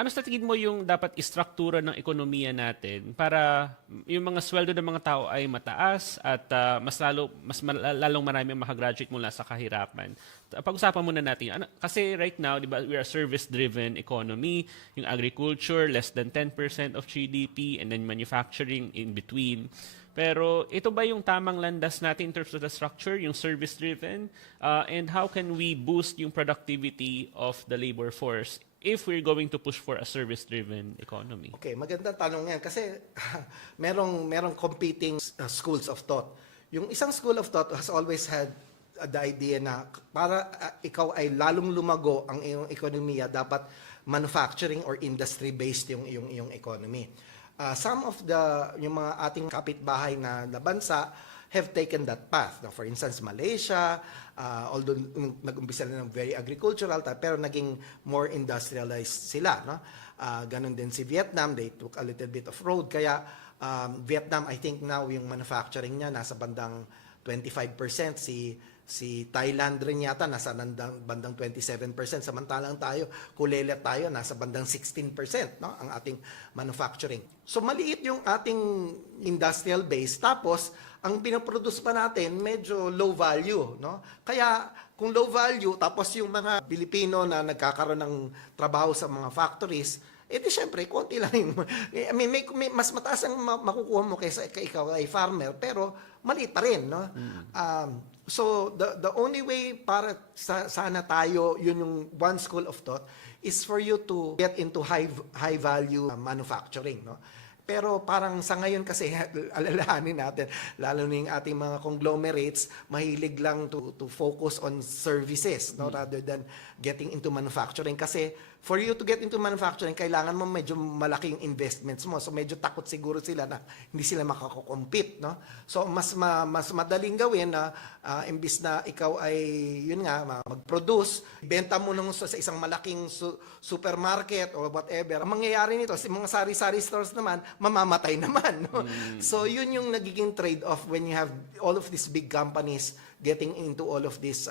Ano sa tingin mo yung dapat istruktura ng ekonomiya natin para yung mga sweldo ng mga tao ay mataas at lalong marami ang makagraduate mula sa kahirapan? Pag-usapan muna natin. Kasi right now, di ba, we are a service-driven economy. Yung agriculture, less than 10% of GDP, and then manufacturing in between. Pero ito ba yung tamang landas natin in terms of the structure, yung service-driven? And how can we boost yung productivity of the labor force if we're going to push for a service-driven economy? Okay, magandang tanong yan kasi merong competing schools of thought. Yung isang school of thought has always had the idea na para ikaw ay lalong lumago ang iyong ekonomiya, dapat manufacturing or industry-based yung iyong economy. Some of yung mga ating kapitbahay na bansa have taken that path. Now, for instance, Malaysia, although nag-umpisa na ng very agricultural, pero naging more industrialized sila. No? Ganon din si Vietnam, they took a little bit of road. Kaya Vietnam, I think now yung manufacturing niya nasa bandang 25%. Si Thailand rin yata nasa bandang 27%. Samantalang tayo, kulelet tayo, nasa bandang 16%, no? Ang ating manufacturing. So maliit yung ating industrial base. Tapos, ang pinaproduce pa natin, medyo low value. No? Kaya, kung low value, tapos yung mga Pilipino na nagkakaroon ng trabaho sa mga factories, di syempre, konti lang yung, I mean, may mas mataas ang makukuha mo kaysa ikaw ay farmer, pero maliit pa rin, no? So, the only way para sana tayo, yun yung one school of thought, is for you to get into high value manufacturing, no? Pero parang sa ngayon kasi alalahanin natin, lalo na yung ating mga conglomerates, mahilig lang to focus on services, no, rather than getting into manufacturing. Kasi for you to get into manufacturing, kailangan mo medyo malaking investments mo. So medyo takot siguro sila na hindi sila makako-compete, no? So mas madaling gawin na imbis na ikaw ay yun nga mag-produce, benta mo nung sa isang malaking supermarket or whatever. Ang mangyayari nito, sa mga sari-sari stores naman, mamamatay naman, no? So yun yung nagiging trade-off when you have all of these big companies getting into all of this